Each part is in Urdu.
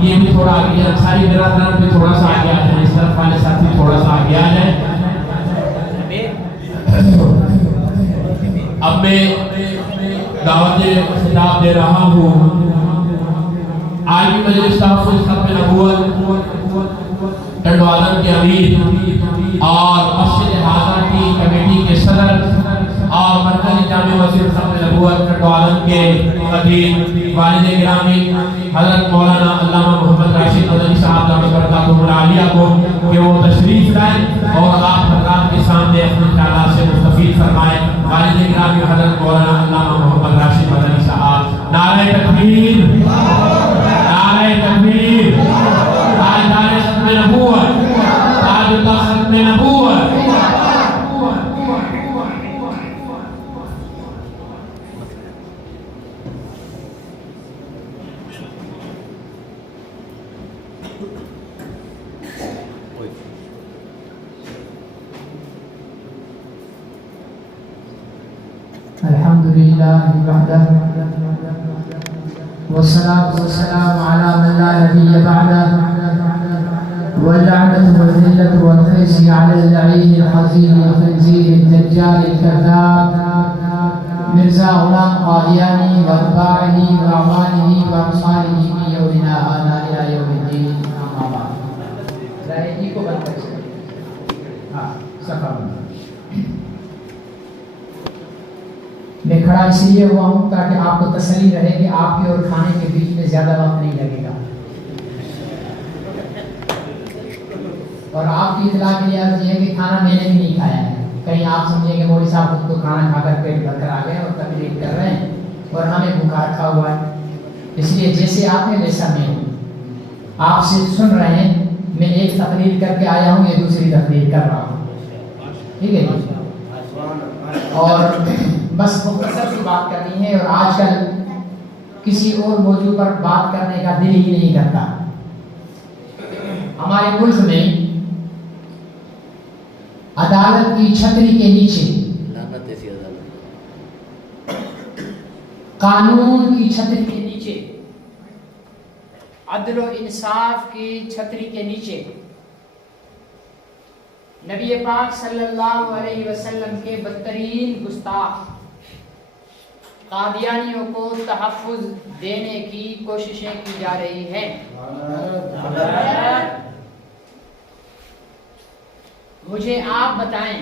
یہ بھی تھوڑا آگے انصاری برادران بھی تھوڑا سا آگے آ جائیں، اس طرف والے ساتھی تھوڑا سا آگے آ جائیں۔ اب میں دعوت خطاب دے رہا ہوں عالمی مجلس تحفظ ختم نبوت ٹنڈوالن کے امیر اور مسجد حاضرہ کی کمیٹی کے صدر اور مرکزی جامع وزیر ختم نبوت ٹنڈوالن کے خطیب والد گرامی حضرت مولانا علامہ محمد راشد مدنی صاحب دامت برکاتہ العالیہ کو کہ وہ تشریف لائیں اور آپ حضرات کے سامنے اپنے خیالات سے مستفید فرمائیں۔ والد گرامی حضرت مولانا علامہ محمد راشد مدنی صاحب، نعرہ تکبیر، نعرہ تکبیر، تاجدار ختم نبوت، تاجدار ختم نبوت۔ الحمدللہ وحدہ والصلاة والسلام على من لا نبي بعده واللعنة والذلة والخزي على اللعين الحزين الخنزير الدجال الكذاب مرزا غلام قادیانی واتباعه واعوانه وانصاره في يومنا هذا الى يوم الدين، اما بعد۔ رائے کو بند کر سکتے ہاں صفحہ بند۔ میں کھڑا اس لیے ہوا ہوں تاکہ آپ کو تسلی رہے کہ آپ کے اور کھانے کے بیچ میں زیادہ وقت نہیں لگے گا، اور آپ کی اطلاع کے لیے عرض یہ ہے کہ کھانا میں نے بھی نہیں کھایا ہے، کہیں آپ سمجھیں کہ مولوی صاحب خود تو کھانا کھا کر پیٹ بھر کر آ گئے اور تقریر کر رہے ہیں اور ہمیں بھوکا رکھا ہوا ہے۔ اس لیے جیسے آپ ہیں ویسا میں ہوں، آپ سے سن رہے ہیں، میں ایک تقریر کر کے آیا ہوں، یہ دوسری تقریر کر رہا ہوں، ٹھیک ہے جی؟ اور بس مختصر سی بات کرنی ہے، اور آج کل کسی اور موضوع پر بات کرنے کا دل ہی نہیں کرتا۔ ہمارے ملک میں عدالت کی چھتری کے نیچے، قانون کی چھتری کے نیچے، عدل و انصاف کی چھتری کے نیچے نبی پاک صلی اللہ علیہ وسلم کے بدترین گستاخ قادیانیوں کو تحفظ دینے کی کوششیں کی جا رہی ہیں۔ مجھے آپ بتائیں،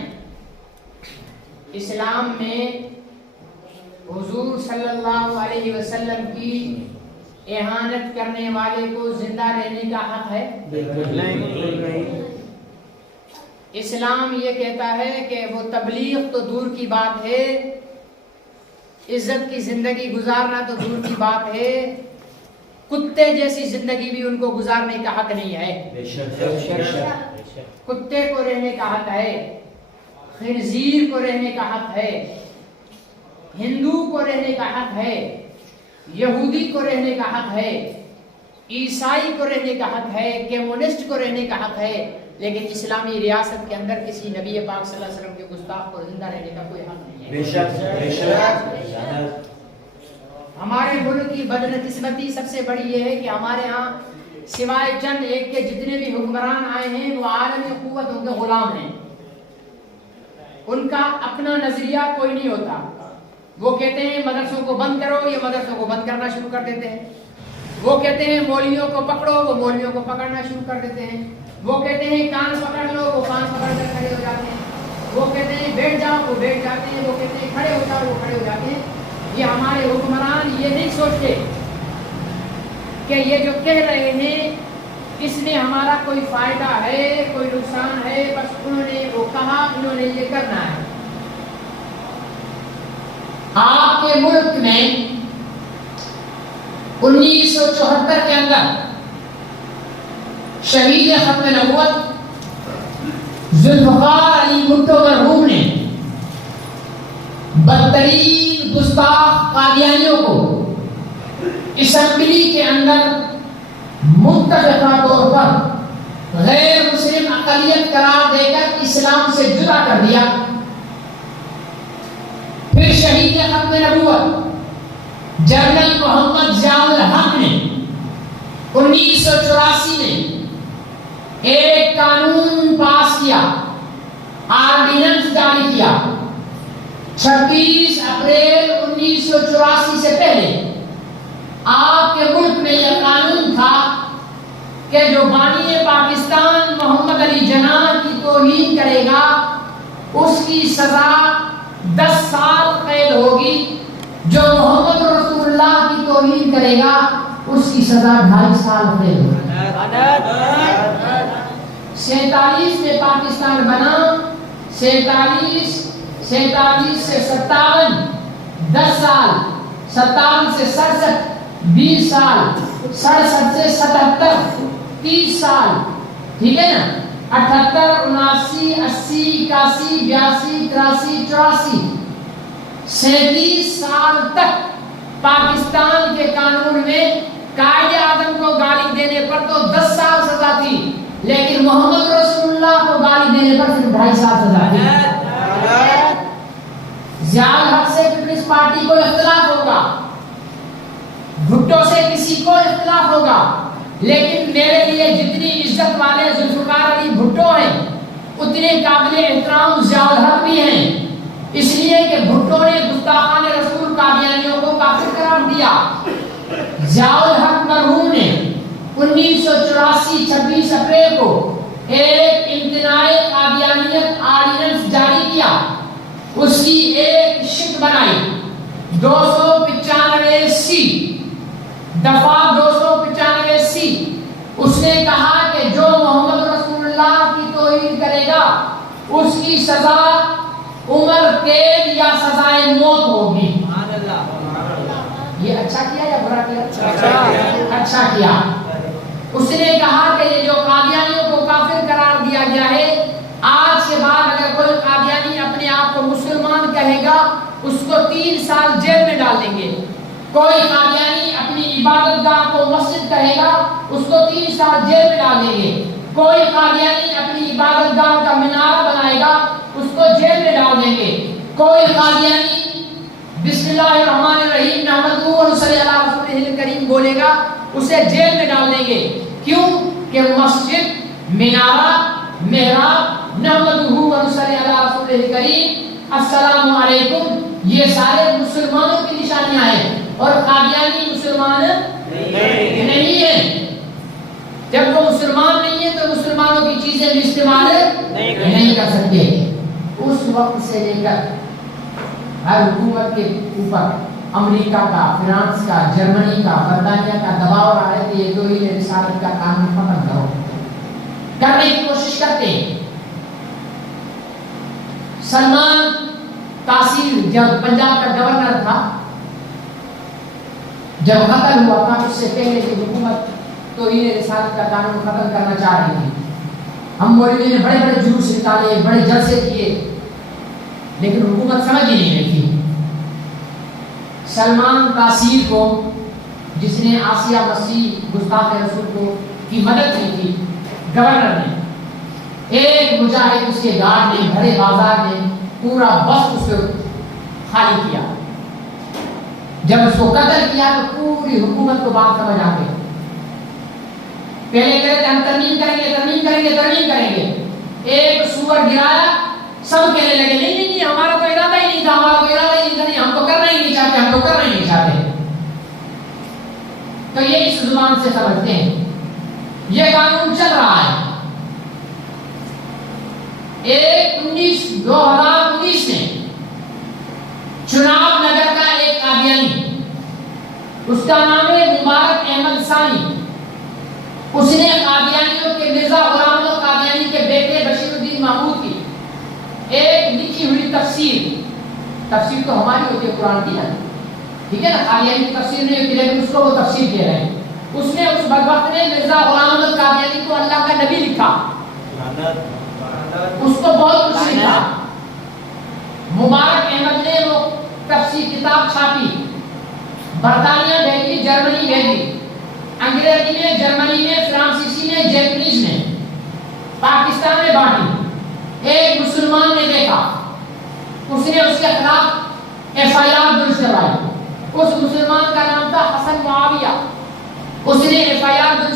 اسلام میں حضور صلی اللہ علیہ وسلم کی اہانت کرنے والے کو زندہ رہنے کا حق ہے؟ اسلام یہ کہتا ہے کہ وہ تبلیغ تو دور کی بات ہے، عزت کی زندگی گزارنا تو دور کی بات ہے، کتے جیسی زندگی بھی ان کو گزارنے کا حق نہیں ہے۔ کتے کو رہنے کا حق ہے، خنزیر کو رہنے کا حق ہے، ہندو کو رہنے کا حق ہے، یہودی کو رہنے کا حق ہے، عیسائی کو رہنے کا حق ہے، کمیونسٹ کو رہنے کا حق ہے، لیکن اسلامی ریاست کے اندر کسی نبی پاک صلی اللہ علیہ وسلم کے گستاخ کو زندہ رہنے کا کوئی حق نہیں ہے۔ بے شک ہمارے ملک کی بدقسمتی سب سے بڑی یہ ہے کہ ہمارے ہاں سوائے چند ایک کے جتنے بھی حکمران آئے ہیں وہ عالمی قوتوں کے غلام ہیں، ان کا اپنا نظریہ کوئی نہیں ہوتا۔ وہ کہتے ہیں مدرسوں کو بند کرو، یہ مدرسوں کو بند کرنا شروع کر دیتے ہیں۔ وہ کہتے ہیں مولویوں کو پکڑو، وہ مولویوں کو پکڑنا شروع کر دیتے ہیں۔ وہ کہتے ہیں کان پکڑ لو، وہ کان پکڑ کر کھڑے ہو جاتے ہیں۔ وہ کہتے ہیں بیٹھ جاؤ، وہ بیٹھ جاتے ہیں۔ وہ کہتے ہیں کھڑے ہو جاؤ، وہ کھڑے ہو جاتے ہیں۔ یہ ہمارے حکمران یہ نہیں سوچتے کہ یہ جو کہہ رہے ہیں اس میں ہمارا کوئی فائدہ ہے، کوئی نقصان ہے، بس انہوں نے وہ کہا، انہوں نے یہ کرنا ہے۔ آپ کے ملک میں 1974 کے اندر شہید ختم نبوت ذوالفقار علی بھٹو مرحوم نے بدترین گستاخ قادیانیوں کو اسمبلی کے اندر متفقہ طور پر غیر مسلم اقلیت قرار دے کر اسلام سے جدا کر دیا۔ پھر شہید ختم نبوت جنرل محمد ضیاء الحق نے 1984 میں ایک قانون پاس کیا، آرڈیننس جاری کیا۔ 26 اپریل 1984 سے پہلے آپ کے ملک میں یہ قانون تھا کہ جو بانی پاکستان محمد علی جناح کی توہین کرے گا اس کی سزا 10 سال قید ہوگی، جو محمد رسول اللہ کی توہین کرے گا اس کی سزا 2.5 سال قید ہوگی۔ 47 میں پاکستان بنا، 47 سے 57 10 سال، 57 سے 67 20 سال، 67 سے 77 30 سال، ٹھیک ہے نا؟ 78 79 80 81 82 83 84 37 سال تک پاکستان کے قانون میں قائد اعظم کو گالی دینے پر تو 10 سال سزا تھی، لیکن محمد رسول اللہ کو گالی دینے پر صرف 2.5 سال سزا تھی۔ ضیاء الحق سے پیپلز پارٹی کو اختلاف ہوگا، بھٹو سے کسی کو اختلاف ہوگا، لیکن میرے لیے جتنی عزت والے ذوالفقار علی بھٹو ہیں اتنے قابل احترام ضیاء الحق بھی ہیں، اس لیے کہ بھٹو نے گستاخان رسول قادیانیوں کو کافر قرار دیا۔ ضیاء الحق مرحوم نے 1984 26 اپریل کو ایک امتناع قادیانیت آرڈیننس جاری کیا، اس کی ایک شک بنائی 295 سی، دفعہ 295 سی۔ اس نے کہا کہ جو محمد رسول اللہ کی توہین کرے گا اس کی سزا عمر قید یا سزائے موت ہوگی۔ یہ اچھا کیا یا برا کیا؟ اچھا کیا۔ اس نے کہا کہ یہ جو قادیانیوں کو کافر قرار دیا گیا ہے، آج کے بعد اگر کوئی قادیانی اپنے آپ کو مسلمان کہے گا اس کو 3 سال جیل میں ڈال دیں گے، کوئی قادیانی اپنی عبادت گاہ کو مسجد کہے گا اس کو 3 سال جیل میں ڈال دیں گے، کوئی قادیانی اپنی عبادت گاہ کا مینار بنائے گا اس کو جیل میں ڈال دیں گے، کوئی قادیانی بسم اللہ الرحمن الرحیم نحمدہ و نصلی علی رسولہ الکریم بولے گا اسے جیل میں ڈال دیں گے۔ کیوں کہ مسجد، مینارہ، محراب، نحمدہ و نصلی علی رسولہ الکریم، السلام علیکم، یہ سارے مسلمانوں کی نشانیاں ہیں اور قادیانی مسلمان نہیں ہیں۔ جب وہ مسلمان نہیں ہے تو مسلمانوں کی چیزیں بھی استعمال نہیں کر سکتے۔ اس وقت سے لے کر ہر حکومت کے اوپر امریکہ کا، فرانس کا، جرمنی کا، برطانیہ کا دباؤ رہا ہے کہ یہ توہین رسالت کا قانون ختم کرو، کرنے کی کوشش کرتے ہیں۔ سلمان تاثیر جب پنجاب کا گورنر تھا، جب قتل ہوا تھا اس سے پہلے کی حکومت توہین رسالت کا قانون ختم کرنا چاہ رہی تھی۔ ہم مولوی نے بڑے بڑے جلوس نکالے، بڑے جلسے کیے، لیکن حکومت سمجھ ہی نہیں رہی تھی۔ سلمان تاثیر کو، جس نے آسیہ مسیح گستاخ رسول کو کی مدد کی تھی، گورنر نے ایک مجاہد اس کے گارڈ نے بھرے بازار میں پورا بس اس کو خالی کیا۔ جب اس کو قتل کیا تو پوری حکومت کو بات سمجھ آ گئی۔ پہلے کہتے ہم ترمیم کریں گے، ترمیم کریں گے، ترمیم کریں گے، ایک سور گرایا، سب کہنے لگے نہیں نہیں نہیں ہمارا تو ارادہ ہی نہیں تھا، ہمارا تو ارادہ ہی نہیں تھا، نہیں ہم تو کرنا ہی نہیں چاہتے، ہم تو کرنا ہی نہیں چاہتے۔ تو یہ اس زبان سے سمجھتے ہیں یہ قانون چل رہا ہے۔ 2019 میں چناب نگر کا ایک قادیانی، اس کا نام ہے مبارک احمد ثانی، اس نے قادیانیوں کے مرزا غلام اللہ قادیانی کے بیٹے بشیر الدین محمود کی ایک لکھی ہوئی تفسیر تو ہماری ہوتی ہے قرآن کی نا، ٹھیک ہے نا، قادیانی کی تفسیر نہیں ہوتی لیکن اس کو وہ تفسیر کہہ رہے ہیں۔ اس نے اس بدبخت نے مرزا غلام اللہ قادیانی کو اللہ کا نبی لکھا، اس کو بہت کچھ لکھا۔ مبارک احمد نے وہ تفسیر کتاب چھاپی، برطانیہ بھیجی، جرمنی بھیجی، انگریزی میں، جرمنی میں، فرانسیسی میں، جیپنیز میں، پاکستان میں بانٹی۔ ایک مسلمان نے دیکھا، اس نے اس کے خلاف ایف آئی آر درج کروائی۔ اس مسلمان کا نام تھا حسن معاویہ، اس نے ایف آئی آر درج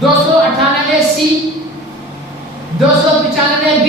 298C, 295B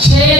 6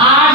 8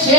6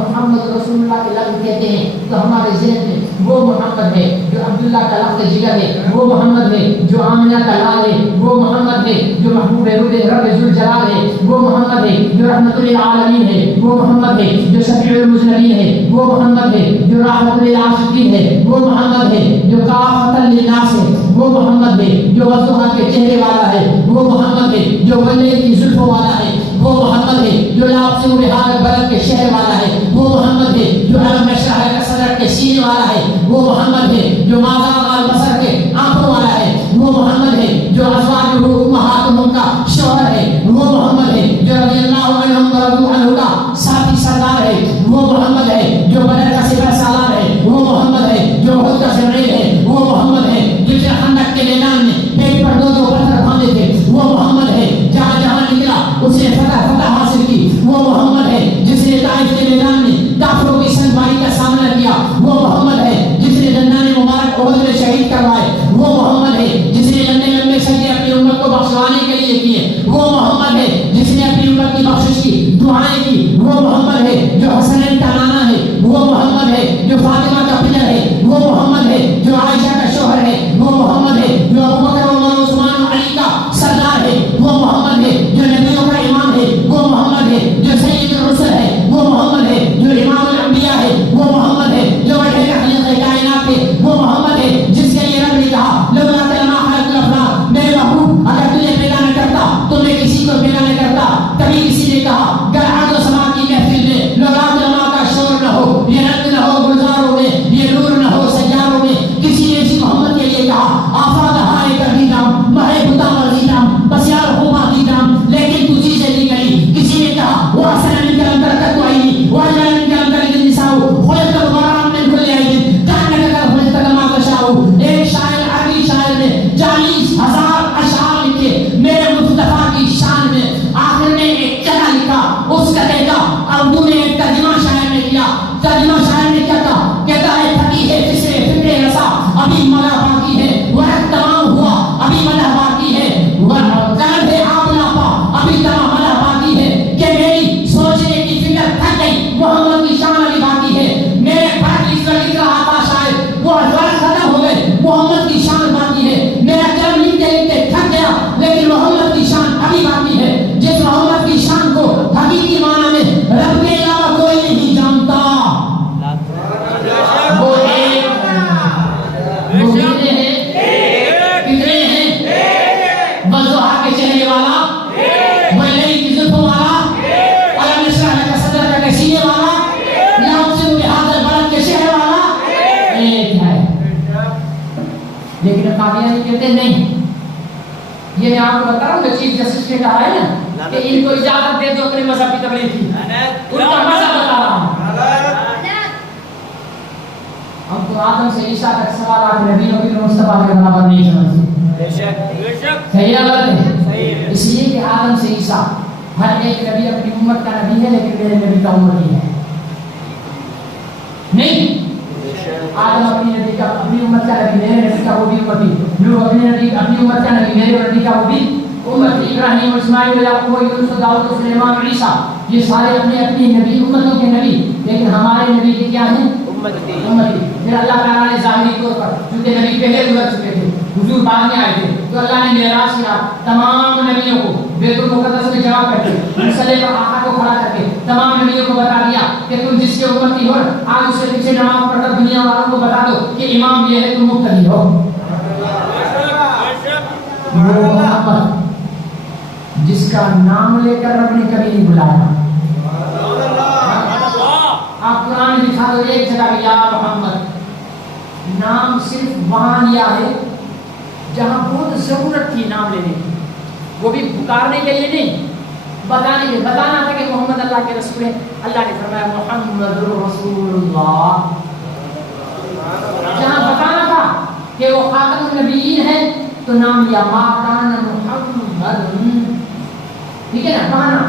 محمد رسول اللہ کے لفظ کہتے ہیں تو ہمارے ذہن میں وہ محمد ہے جو عبداللہ کا لفظ جگر ہے, وہ محمد ہے جو آمنہ کا لال ہے, وہ محمد ہے جو محبوب رب ذوالجلال ہے, وہ محمد ہے جو رحمت للعالمین ہے, وہ محمد ہے جو شفیع المذنبین ہے, وہ محمد ہے جو رحمت للعاشقین ہے, وہ محمد ہے جو کافۃ للناس ہے, وہ محمد ہے جو وضحا کے چہرے والا ہے, وہ محمد ہے جو بلے کی زلفوں والا ہے, وہ محمد ہے جو لاپ سے رحال بلد کے شہر والا ہے, وہ محمد ہے جو علم نشرح کا صدر کے سینے والا ہے, وہ محمد ہے جو مازاغ البصر کے آنکھوں والا ہے, وہ محمد ہے جو ازواجہ امہاتہم کا شوہر ہے, وہ محمد ہے جو رضی اللہ عنہم ورضوا عنہ کا ساتھی سردار ہے, وہ محمد ہے جو بدر کا سپہ سالار ہے, وہ محمد ہے جو احد کا زمین ہے, وہ محمد ہے جس نے خندق کے میدان میں پیٹ پر 2 پتھر باندھے تھے, وہ محمد ہے جہاں جہاں نکلا اس نے فتح حاصل کی, وہ محمد ہے جس نے طائف کے میدان میں کافروں کی سنباری کا سامنا کیا, وہ محمد ہے جس نے دندان مبارک احد میں شہید کروائے, وہ محمد ہے جس نے لمبے لمبے سجدے اپنی امت کو بخشوانے کے لیے کیے, وہ محمد ہے جس نے اپنی امت کی بخشش کی دعائیں کی, وہ محمد ہے جو حسنین کا نانا ہے, وہ محمد ہے جو فاطمہ کا پدر ہے, وہ محمد ہے جو عائشہ کا شوہر ہے, وہ محمد ہے جو ابوبکر عمر عثمان علی کا سردار ہے, وہ محمد ہے جو نبیوں کا امام ہے, وہ محمد ہے جو سید الرسل ہے, وہ محمد ہے جو امام الانبیاء ہے, وہ محمد ہے جو وجہ خلیق کائنات ہے, وہ محمد ہے جس کے لیے رب نے کہا لولا ما خلقت الافلاق, میرے محبوب اگر تجھے پیدا نہ کرتا تو میں کسی کو پیدا نہ کرتا. کبھی کسی نے کہا گر عرض و سما کی محفل میں لولا ما کا شور نہ ہو, یہ رنگ نہ ہو گلزاروں میں, یہ نور نہ ہو سیاروں میں, کسی نے اسی محمد کے لیے کہا آفات ہائے کبھی نام مہے بتا مرضی نام بس یار ہو باقی نام, لیکن تجھی سے نکلی. کسی نے کہا وہ حسن علی کا اندر کا تو آئی وہ علی کا اندر کے نساؤ خلق القرآن میں کھل آئی کان لگا خلق کما تشاؤ. ایک شاعر عربی شاعر نے 40,000 اشعار لکھے میرے مصطفیٰ کی شان میں, آخر میں ایک جگہ لکھا اس کا کہتا اردو میں ایک ترجمہ شاعر نے کیا. ترجمہ شاعر نے کیا کہا, کہتا ہے پھٹی ہے جس نے فکر رسا ابھی ملا باقی ہے, وہ تمام ہوا ابھی ملا باقی ہے, وہ قلب ہے آپ ناپا ابھی تمام ملا باقی ہے, کہ میری سوچنے کی فکر تھک گئی محمد کی شان ابھی باقی ہے. میرے بھائی اس لکھ رہا تھا شاید وہ ادوار ختم ہو گئے محمد کی شان باقی ہے. میرا قلم لکھتے لکھتے تھک گیا لیکن محمد کی شان ابھی باقی ہے. جس محمد کی شان کو حقیقی معنی میں رب کے علاوہ کوئی نہیں جانتا, وہ ایک وہ کتنے ہیں, کتنے ہیں, وضحا کے چہرے والا, بلے کی زلفوں والا, علم نشرح کا صدر کا سینے والا, لاپ سے بحادر بلد کے شہر والا ایک ہے. لیکن قادیانی کہتے نہیں, یہ میں آپ کو بتا رہا ہوں کہ چیف جسٹس نے کہا ہے نا کہ ان کو اجازت دے دو اپنے مذہب کی تبلیغ کی, ان کا مذہب بتا رہا ہوں. ہم تو آدم سے عیسیٰ تک سوالات نبیوں کی مصطفیٰ کے برابر نہیں سمجھتے. صحیح ہے غلط ہے؟ اس لیے کہ آدم سے عیسیٰ ہر ایک نبی اپنی امت کا نبی ہے لیکن میرے نبی کا امتی ہے نہیں. آدم اپنی نبی کا اپنی امت کا نبی, میرے نبی کا وہ بھی امتی. نوح اپنی نبی اپنی امت کا نبی, میرے نبی کا وہ بھی امتی. ابراہیم اسماعیل یعقوب یونس داؤد سلیمان عیسیٰ یہ سارے اپنے اپنی نبی امتوں کے نبی, لیکن ہمارے نبی کے کیا ہیں امتی. پھر اللہ تعالیٰ نے ظاہری طور پر چونکہ نبی پہلے گزر چکے تھے, حضور بعد میں آئے تھے, تو اللہ نے معراج کیا تمام نبیوں کو بیت المقدس میں جمع کر کے مصلی پر آقا کو کھڑا کر کے تمام نبیوں کو بتا دیا کہ تم جس کے امتی ہو آج اس سے پیچھے نماز پڑھ کر دنیا والوں کو بتا دو کہ امام یہ ہے تم مقتدی ہو. وہ محمد جس کا نام لے کر رب نے کبھی نہیں بلایا. آپ قرآن دکھا دو ایک جگہ یا محمد, نام صرف وہاں لیا ہے جہاں بہت ضرورت تھی نام لینے کی, وہ بھی پکارنے کے لیے نہیں, بتانے کے, بتانا تھا کہ محمد اللہ کے رسول ہیں. اللہ نے فرمایا محمد رسول اللہ. جہاں بتانا تھا کہ وہ خاتم النبیین ہے تو نام لیا ما کان محمد, ٹھیک ہے نا, کہنا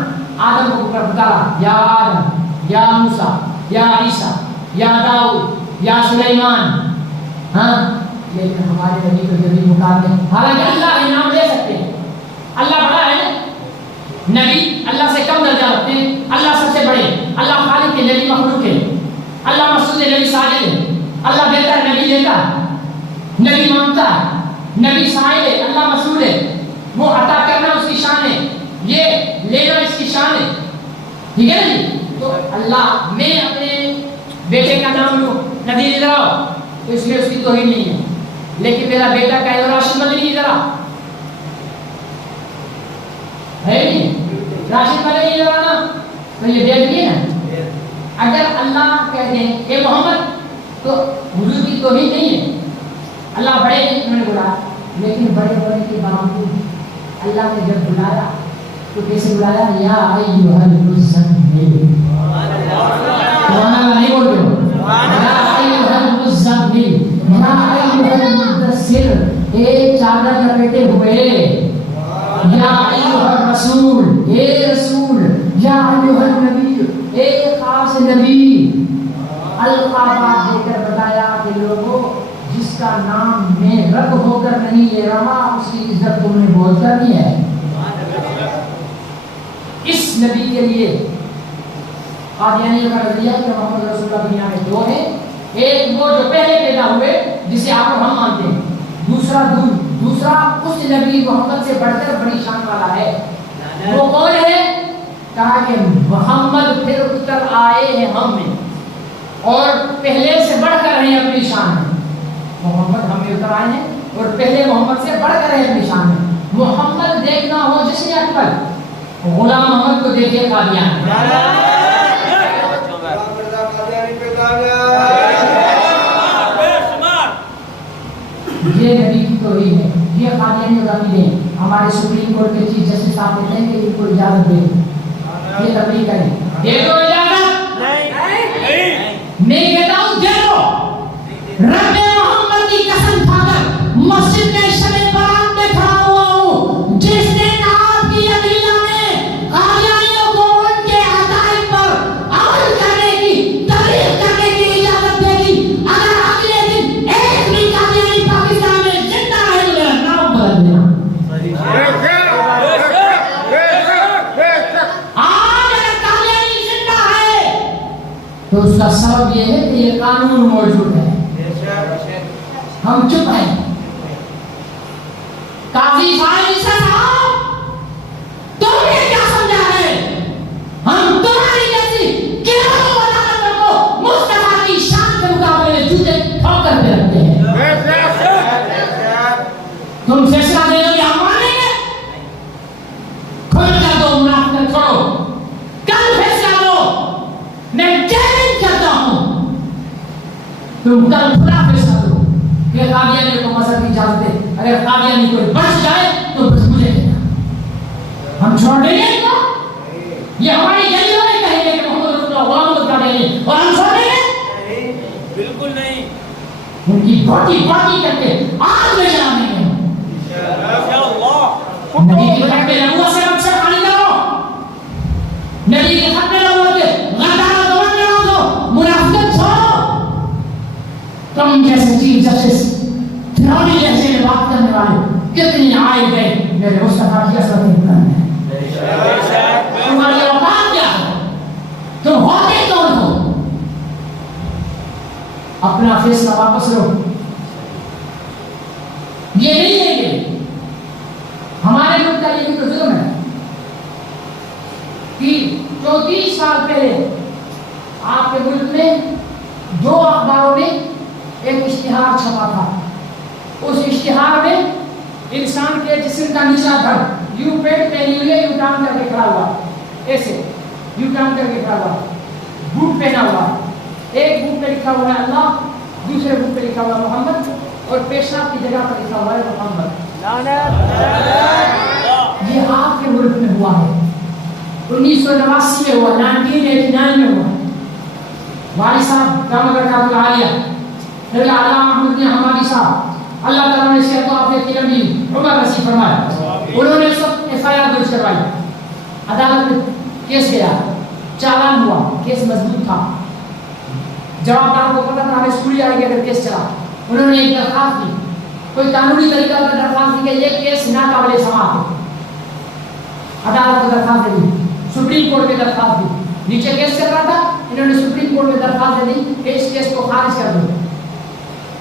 آدم کو پکارا یا آدم یا موسیٰ یا عیسیٰ یا داؤد یا سلیمان, ہاں, لیکن ہمارے نبی کو نبی پکارتے ہیں. حالانکہ اللہ کے نام لے سکتے ہیں, اللہ بڑا ہے, نبی اللہ سے کم درجہ رکھتے ہیں, اللہ سب سے بڑے, اللہ دیتا ہے, نبی مانگتا ہے, نبی سائل ہے, اللہ مسئول ہے, وہ عطا کرنا اس کی شان ہے, یہ لینا اس کی شان ہے, ٹھیک ہے نا جی. تو اللہ میں اپنے بیٹے کا نام لوں نبی ذرا, تو اس لیے اس کی توہین نہیں ہے, لیکن میرا بیٹا کا راشد مدنی ذرا ہے نہیں, راشد مدنی ذرا نا, تو یہ دیکھیے نا, اگر اللہ کہہ دیں اے محمد تو حضور کی توہین نہیں ہے. اللہ بڑے انہوں نے بلایا, لیکن بڑے بڑے کے باوجود اللہ نے جب بلایا تو کیسے بلایا؟ یا ایھا المزمل, نہیں بول رہے ہو, یا ایھا المزمل, یا ایھا المدثر, اے چادر لپیٹے ہوئے, یا ایھا الرسول, اے رسول, یا ایھا النبی, اے خاص نبی. القابات دے کر بتایا کہ لوگوں جس کا نام میں رب ہو کر نہیں لے رہا اس کی عزت تم نے بہت کرنی ہے. اس نبی کے لیے قادیانیوں کا نظریہ کہ محمد رسول اللہ دنیا میں دو ہیں, ایک وہ جو پہلے پیدا ہوئے جسے آپ اور ہم مانتے ہیں, دوسرا اس نبی محمد سے بڑھ کر بڑی شان والا ہے. وہ کون ہے؟ کہا کہ محمد پھر اتر آئے ہیں ہم میں, اور پہلے سے بڑھ کر ہیں اپنی شان میں. محمد ہم میں اتر آئے ہیں اور پہلے محمد سے بڑھ کر ہیں اپنی شان میں. محمد دیکھنا ہو جس نے اکبر, غلام محمد کو دیکھے قادیان. یہ نبی کی توہین ہے, یہ قادیانی عقیدے ہیں. ہمارے سپریم کورٹ کے چیف جسٹس صاحب کہتے ہیں کہ ان کو اجازت دیں, یہ تبلیغ کریں. دے دو اجازت, میں کہتا ہوں دے دو. رب محمد کی قسم کھا کر مسجد میں شب برات میں کھڑا ہوا ہوں, جس نے آپ کی عقیدہ میں قادیانیوں کو ان کے عقائد پر عمل کرنے کی, تبلیغ کرنے کی اجازت دے دی. اگر اگلے دن ایک بھی قادیانی پاکستان میں زندہ رہے تو میرا نام بدل دینا. آج اگر قادیانی زندہ ہے تو اس کا سبب یہ ہے کہ یہ قانون موجود ہے, ہم چپ ہیں. قاضی فائز صاحب تم نے کیا سمجھا ہے؟ ہم تمہاری جیسی گروہ عدالتوں کو مصطفیٰ کی شان کے مقابلے میں جوتے ٹھوکر پہ رکھتے ہیں. تم فیصلہ دے دو یا ہم مانیں گے؟ کھل کر دو, منافقت چھوڑو, کل فیصلہ دو. میں چیلنج کرتا ہوں, تم کل کھلا فیصلہ دو کہ قادیانی کو مذہب کی اجازت دے. اگر قادیانی کوئی بچ جائے تو بس مجھے دینا, ہم چھوڑ دیں گے ان کو. یہ ہماری گلیوں میں کہیں گے کہ محمد رسول اللہ غلام قادیانی, اور ہم چھوڑ دیں گے؟ بالکل نہیں. ان کی بوٹی کر کے آگ میں جلا دیں گے. نبی کی ختم نبوت سے مقصد خالی کرو, نبی کی ختم نبوت کے غدارت و منافقت و منافقت چھوڑو. تم جیسے چیف جسٹس فرعونی لہجے میں بات کرنے والے کتنی آئے گئے میرے مصطفیٰ کی عصمت میں کرنے. تمہاری اوقات کیا ہے؟ تم ہوتے کون ہو؟ اپنا فیصلہ واپس لو. یہ نہیں ہے کہ ہمارے ملک کا یہ تو ظلم ہے کہ 34 سال پہلے آپ کے ملک میں 2 اخباروں میں ایک اشتہار چھپا تھا. اس اشتہار میں انسان کے جسم کا نیچا دھڑ یو پیٹ پہنی ہوئی ہے, یو ٹان کر کے کھڑا ہوا, ایسے یو ٹان کر کے کھڑا ہوا, بوٹ پہنا ہوا. ایک بوٹ پہ لکھا ہوا ہے اللہ, دوسرے بوٹ پہ لکھا ہوا ہے محمد, اور پیشاب کی جگہ پر لکھا ہوا ہے محمد. یہ آپ کے ملک میں ہوا ہے, 1989 میں ہوا, 1989 میں ہوا. والد صاحب دامت برکاتہ العالیہ حضرت علامہ محمود بن حمادی صاحب, اللہ تعالیٰ نے صحت و عافیت کی لمبی عمر نصیب فرمائے. انہوں نے سب FIR درج کروائی, عدالت میں کیس گیا, چالان ہوا, کیس مضبوط تھا. جوابدار کو پتہ تھا ہمیں سوری آئے گی اگر کیس چلا. انہوں نے ایک درخواست دی, کوئی قانونی طریقہ پر درخواست دی کہ یہ کیس ناقابل سماعت ہے. عدالت کو درخواست دے دی, سپریم کورٹ میں درخواست دی. نیچے کیس چل رہا تھا, انہوں نے سپریم کورٹ میں درخواست دے دی کہ اس کیس کو خارج کر دو.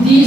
30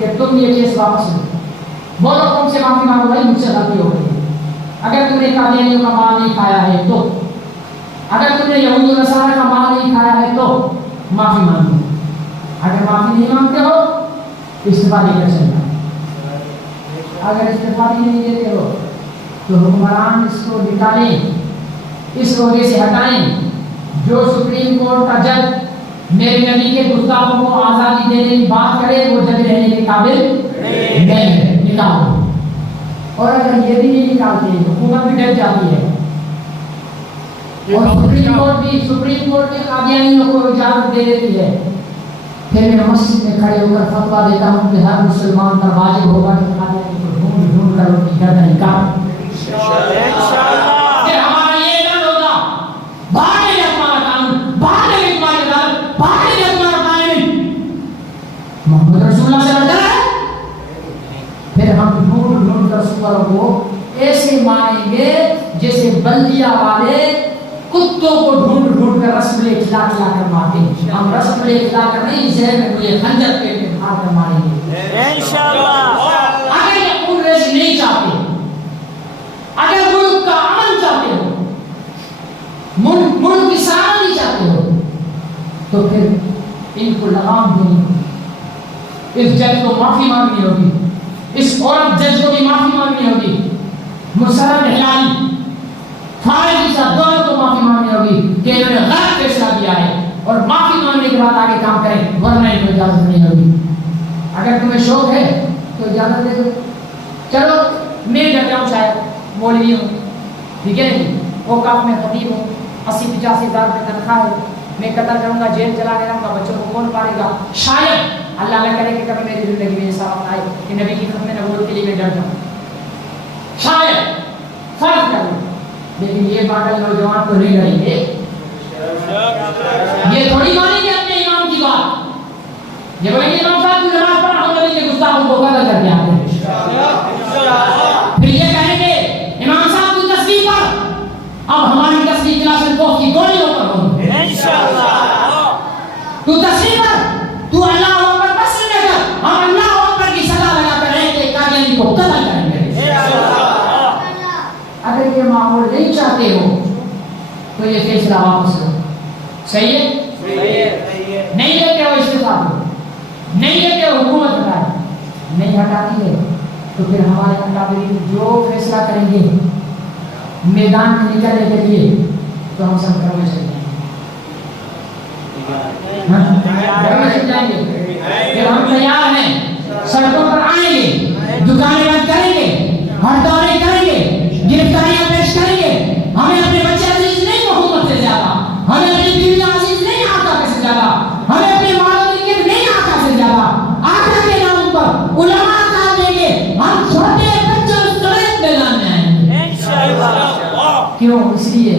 کہ تم یہ کیس واپس لو، بولو تم سے معافی مانگو، بھائی مجھ سے غلطی ہو گئی ہے، اگر تم نے قادیانیوں کا مال نہیں کھایا ہے تو، اگر تم نے یہود و نصارہ کا مال نہیں کھایا ہے تو معافی مانگو، اگر معافی نہیں مانگتے ہو استعفا دے کر چلنا، اگر استعفا نہیں دیتے ہو تو حکمران اس کو نکالیں، اس عہدے سے ہٹائیں۔ جو سپریم کورٹ کا جج میرے نبی کے گستاخوں کو آزادی دینے کی بات کرے وہ جج رہنے کے قابل نہیں ہے، نکالو۔ اور اگر یہ بھی نہیں نکالتے حکومت بھی ڈر جاتی ہے، اور سپریم کورٹ کے قادیانیوں کو اجازت دے دیتی ہے، پھر میں مسجد میں کھڑے ہو کر فتویٰ دیتا ہوں کہ ہر مسلمان پر واجب ہوگا کہ قادیانی کو ڈھونڈ ڈھونڈ کر ان کی گردن نکالے۔ پھر ہمارا یہ اعلان ہوگا، باہر نہیں ہمارا قانون، باہر نہیں ہماری عدالت، باہر نہیں ہمارا قانون، محمد رسول اللہ سے بڑھ ہے۔ پھر ہم ڈھونڈ ڈھونڈ کر سوروں کو ایسے ماریں گے جیسے بلدیا والے کتوں کو ڈھونڈ ڈھونڈ کر رسملے کھلا کھلا کر مارتے ہیں۔ ہم رسملے کھلا کر نہیں، زہر میں کوئی خنجر پیٹ میں مار کر ماریں گے انشاءاللہ۔ اگر یہ انگریز نہیں چاہتے، اگر ملک کا امن چاہتے ہو، ملک کی سلامتی چاہتے ہو، تو پھر ان کو لگام دینی ہوگی، اس جج کو معافی مانگنی ہوگی، اس عورت جج کو بھی معافی مانگنی ہوگی، مسرت ہلالی فارغ صاحب دونوں کو معافی مانگنی ہوگی کہ انہوں نے غلط فیصلہ کیا ہے، اور معافی مانگنے کے بعد آگے کام کریں، ورنہ ان کو اجازت نہیں ہوگی۔ اگر تمہیں شوق ہے تو اجازت دے دو، چلو میں ڈر جاؤں، شاید مولوی ہوں، ٹھیک ہے نہیں، وہ کام میں خطیب ہوں، 80-85 ہزار روپے تنخواہ ہے، میں قتل کروں گا، جیل چلا رہوں گا، بچوں کو کون پالے گا؟ شاید اللہ نہ کرے کہ کبھی میری زندگی میں ایسا وقت آئے کہ نبی کی ختم نبوت کے لیے میں ڈر جاؤں، شاید فرض کروں، لیکن یہ پاگل نوجوان تو نہیں ڈریں گے، یہ تھوڑی مانیں گے اپنے امام کی بات، یہ بولیں گے امام صاحب کی نماز پڑھا ہم نبی کے گستاخوں کو قتل کر کے آتے ہیں، پھر یہ کہیں گے امام صاحب کی تصویر پر اب ہماری تصویر کلاشن کوف کی گولیوں پر ہوگی انشاءاللہ، تو تصویر پر تو اللہ اکبر بس نہ کر، ہم اللہ اکبر کی صدا لگا کر رہے کہ قادیانی کو قتل کریں گے۔ اگر یہ ماحول نہیں چاہتے ہو تو یہ فیصلہ واپس لو، صحیح ہے؟ نہیں لیتے ہو استعفا دو، نہیں لیتے ہو حکومت ہٹائے، نہیں ہٹاتی ہے تو پھر ہمارے اکابرین جو فیصلہ کریں گے میدان میں نکلنے کے لیے تو ہم سب گھر میں چل جائیں گے، گھر میں چل جائیں گے، پھر ہم تیار ہیں، سڑکوں پر آئیں گے، دکانیں بند کریں گے، ہڑتالیں کریں گے، گرفتاریاں پیش کریں گے، ہمیں اپنے بچے عزیز نہیں حکومت سے زیادہ، ہمیں اپنی بیویاں عزیز نہیں آقا سے زیادہ، ہمیں اپنے مالوں کی نہیں آقا سے زیادہ، آقا کے نام پر علماء کا دیں گے، ہم چھوٹے بچوں سمیت میدان میں آئیں گے انشاءاللہ۔ کیوں؟ اس لیے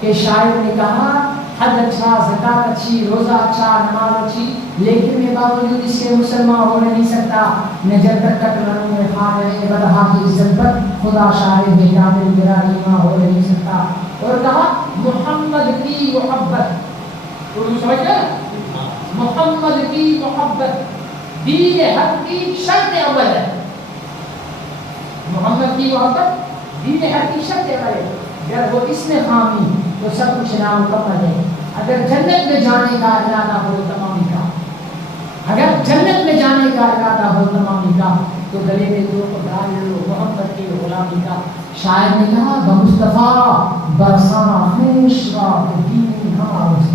کہ شاعر نے کہا حج اچھا، زکات اچھی، روزہ اچھا، نماز اچھی، لیکن میں باوجود اس کے مسلمان ہو نہیں سکتا، میں جب تک کٹلوں میں خواہ رہے بدہا کی عزت پر خدا شاہد ہے کامل میرا ایمان ہو نہیں سکتا۔ اور کہا محمد کی محبت، اردو سمجھ گئے؟ محمد کی محبت دین حق کی شرط اول ہے، محمد کی محبت دین حق کی شرط اول ہے، اگر وہ اس میں خامی تو سب کچھ نامکمل ہے۔ اگر جنت میں جانے کا ارادہ ہو تمامی کا، اگر جنت میں جانے کا ارادہ ہو تمامی کا تو گلے میں دو کو ڈال لو محمد کی غلامی کا۔ شاعر نے کہا بمصطفیٰ برساں خوش را دین ہاؤس،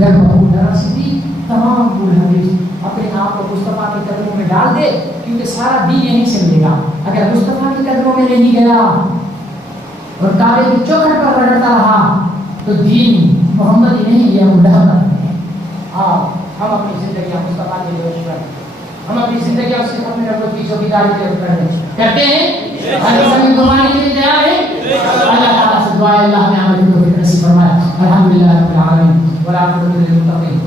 گر بہو درستی تمام گل حدیث، اپنے آپ کو مصطفیٰ کے قدموں میں ڈال دے کیونکہ سارا دین یہیں سے ملے گا۔ اگر مصطفیٰ کے قدموں میں نہیں گیا اور کعبے کی چوکھٹ پر رگڑتا رہا تو دین محمد ہی نہیں، یہ ہم ڈھا کرتے ہیں۔ ہم اپنی زندگیاں مصطفیٰ کے لیے اوپر، ہم اپنی زندگیاں اس کے اپنے رب کی چوکیداری کے اوپر کرتے ہیں، ہر زمین گوانے کے لیے تیار ہے۔ اللہ تعالیٰ سے دعا ہے اللہ ہمیں عمل کی توفیق نصیب فرمائے۔ الحمدللہ رب العالمین والعاقبۃ للمتقین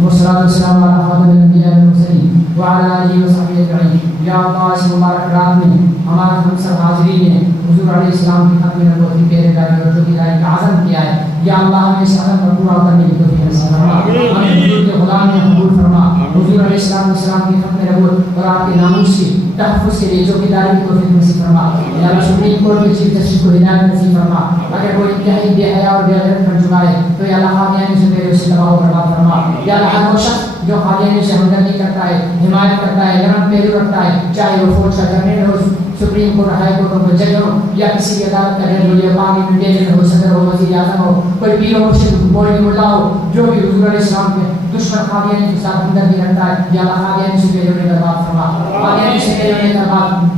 والصلاة والسلام على خاتم الانبیاء والمرسلین وعلى آلہ وصحبہ اجمعین۔ یا اللہ اس مبارک رات میں ہمارے ہم سب حاضرین نے حضور علیہ السلام کی ختم نبوت کی پیروکاری اور چوکیداری کا عزم کیا ہے، یا اللہ ہمیں اس عہد پر پورا کرنے کی توفیق نصیب فرما، ہمیں حضور کے غلام میں قبول فرما، حضور علیہ السلام کی ختم نبوت اور آپ کے ناموس کی تحفظ کے لیے چوکیداری کی توفیق نصیب فرما، یا اللہ سپریم کورٹ کے چیف جسٹس کو ہدایت نصیب فرما، اگر کوئی انتہائی بے حیا اور بے غیرت بن چکا ہے تو یا اللہ قادیانی سے میرے اسے تباہ و برباد فرما، یا اللہ ہر وہ شخص جو قادیانی سے ہمدردی کرتا ہے، حمایت کرتا ہے، نرم پہلو رکھتا ہے، چاہے وہ فوج کا جنرل ہو، سپریم کورٹ ہائی کورٹ کا جج ہو، یا کسی بھی عدالت کا جج ہو، یا پارلیمنٹیرین ہو، صدر ہو، وزیر اعظم ہو، کوئی پیر ہو، مرشد مولوی ملا ہو، جو بھی حضور علیہ السلام کے دشمن قادیانی کے ساتھ ہمدردی رکھتا ہے، یا اللہ قادیانی سے میرے انہیں برباد فرما، قادیانی سے میرے انہیں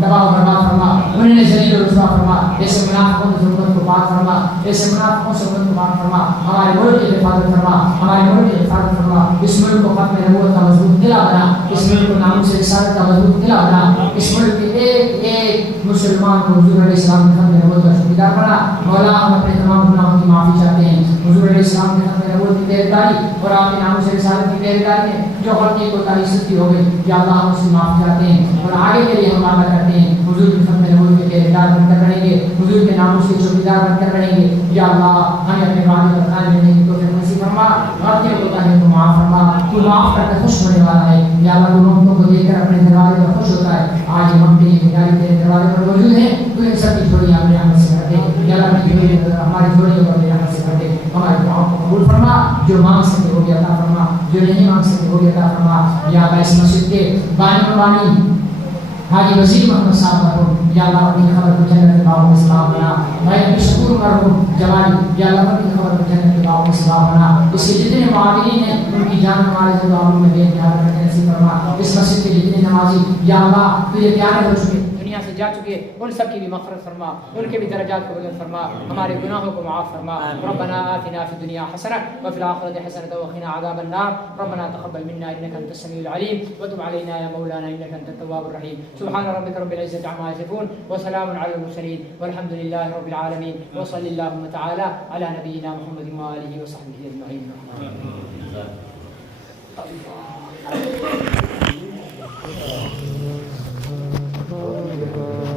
تباہ و برباد فرما، انہیں ذلیل و رسوا فرما، ایسے منافقوں سے امت کو پاک فرما، ایسے منافقوں سے امت کو پاک فرما، ہمارے ملک کی حفاظت فرما، ہمارے ملک کی حفاظت فرما، اس ملک کو ختم نبوت کا مضبوط قلعہ بنا، اس ملک کو ناموس رسالت کا مضبوط قلعہ بنا، اس ملک کے ایک ایک مسلمان کو حضور علیہ السلام کے ختم نبوت کا شکریہ بنا، مولا ہم اپنے تمام گناہوں کی معافی چاہتے ہیں، حضور علیہ السلام کے ختم نبوت کی پہریداری اور آپ کے ناموس رسالت کی پہریداری میں جو غلطی کوتاہی سستی ہو گئی یا اللہ ہم اس کی معافی چاہتے ہیں اور آگے کے لیے ہم وعدہ کرتے ہیں حضور کے ختم نبوت کے پہریدار بن کر رہیں گے، حضور کے ناموس کے چوکیدار بن کر رہیں گے، یا اللہ ہمیں اپنے وعدے پر قائم رہنے کی توفیق نصیب فرما، غلطیوں کوتاہیوں کو معاف فرما، تو معاف کر کے خوش ہونے والا ہے، یا اللہ تو لوگوں کو دیکھ کر اپنے دروازے پر خوش ہوتا ہے، آج ہم اپنی بھکاری تیرے دروازے پر موجود ہیں، تو ان سب کی جھولیاں اپنے رحمت سے کر دے، یا اللہ اپنی جھولیاں ہماری جھولیوں کو اپنے رحمت سے کر دے، ہمارے دعاؤں کو قبول فرما، جو مانگ سکے وہ بھی عطا فرما، جو نہیں مانگ سکے وہ بھی عطا فرما، یا اللہ اس مسجد کے بانی مبانی حاجی وزیر محمد صاحب مرحوم، یا اللہ اپنی خبر کو جنت کے باغوں میں سلام بنا، بھائی عبد الشکور مرحوم جوانی، یا اللہ اپنی خبر کو جنت کے باغوں میں سلام بنا، اس کے جتنے معاونین ہیں ان کی جان ہمارے دعاؤں میں بے انتہا رکھنے نصیب فرما، اس مسجد کے جتنے نمازی یا اللہ تجھے پیارے ہو چکے دنیا سے جا چکے ان سب کی بھی مغفرت فرما، ان کے بھی درجات کو بلند فرما، ہمارے گناہوں کو معاف فرما، ربنا آتنا فی الدنیا حسنہ وفی الآخرۃ حسنۃ وقنا عذاب النار، ربنا تقبل منا انک انت السمیع العلیم وتب علینا یا مولانا انک انت التواب الرحیم، سبحان ربک رب العزة عما یصفون وسلام علی المرسلین والحمد للہ رب العالمین، وصلی اللہم تعالی علی نبینا محمد وآلہ وصحبہ اجمعین۔ Oh